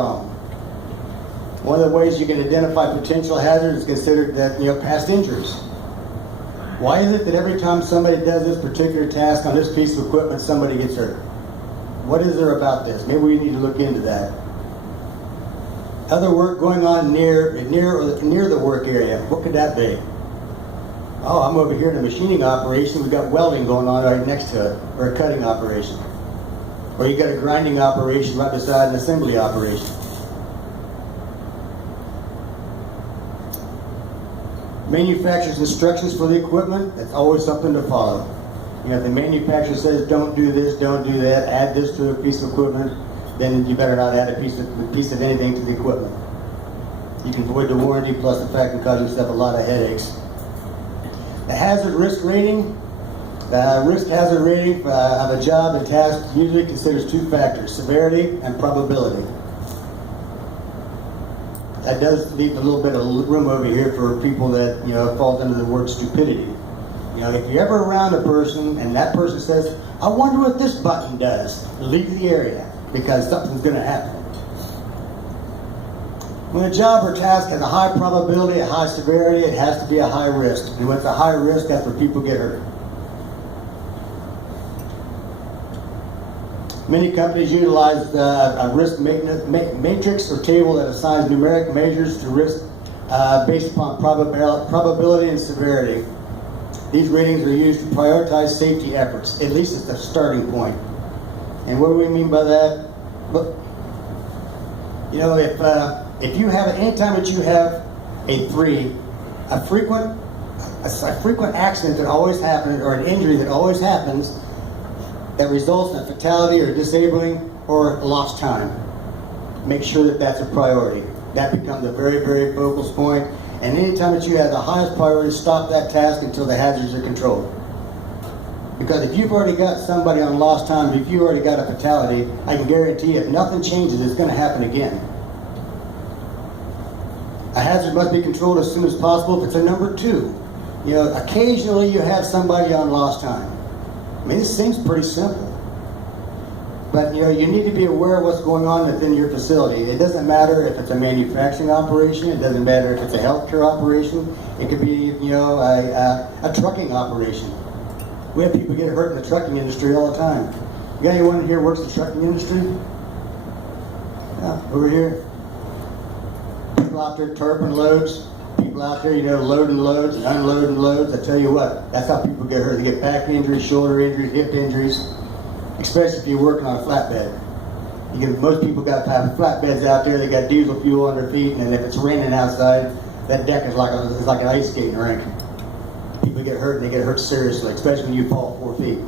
wrong. One of the ways you can identify potential hazards is considered that, past injuries. Why is it that every time somebody does this particular task on this piece of equipment, somebody gets hurt? What is there about this? Maybe we need to look into that. Other work going on near the work area. What could that be? Oh, I'm over here in a machining operation. We've got welding going on right next to it, or a cutting operation. Or you got a grinding operation right beside an assembly operation. Manufacturer's instructions for the equipment, that's always something to follow. If the manufacturer says don't do this, don't do that, add this to a piece of equipment, then you better not add a piece of anything to the equipment. You can void the warranty, plus the fact it cause yourself a lot of headaches. The hazard risk rating. The risk hazard rating of a job and task usually considers two factors: severity and probability. That does leave a little bit of room over here for people that falls under the word stupidity. If you're ever around a person and that person says, "I wonder what this button does," leave the area, because something's going to happen. When a job or task has a high probability, a high severity, it has to be a high risk. And when it's a high risk, that's where people get hurt. Many companies utilize a risk matrix or table that assigns numeric measures to risk based upon probability and severity. These ratings are used to prioritize safety efforts. At least it's a starting point. And what do we mean by that? Look, if you have, anytime that you have a 3, a frequent accident that always happens, or an injury that always happens, that results in a fatality or disabling or lost time, make sure that that's a priority. That becomes a very, very focal point. And anytime that you have the highest priority, stop that task until the hazards are controlled. Because if you've already got somebody on lost time, if you've already got a fatality, I can guarantee if nothing changes, it's going to happen again. A hazard must be controlled as soon as possible if it's a number 2. Occasionally you have somebody on lost time. I mean, this seems pretty simple. But, you need to be aware of what's going on within your facility. It doesn't matter if it's a manufacturing operation. It doesn't matter if it's a healthcare operation. It could be, a trucking operation. We have people get hurt in the trucking industry all the time. You got anyone here who works in the trucking industry? Yeah, over here. People out there tarping loads. People out there, loading loads and unloading loads. I tell you what, that's how people get hurt. They get back injuries, shoulder injuries, hip injuries, especially if you're working on a flatbed. Most people got flatbeds out there. They got diesel fuel on their feet, and if it's raining outside, that deck is like an ice skating rink. People get hurt, and they get hurt seriously, especially when you fall 4 feet.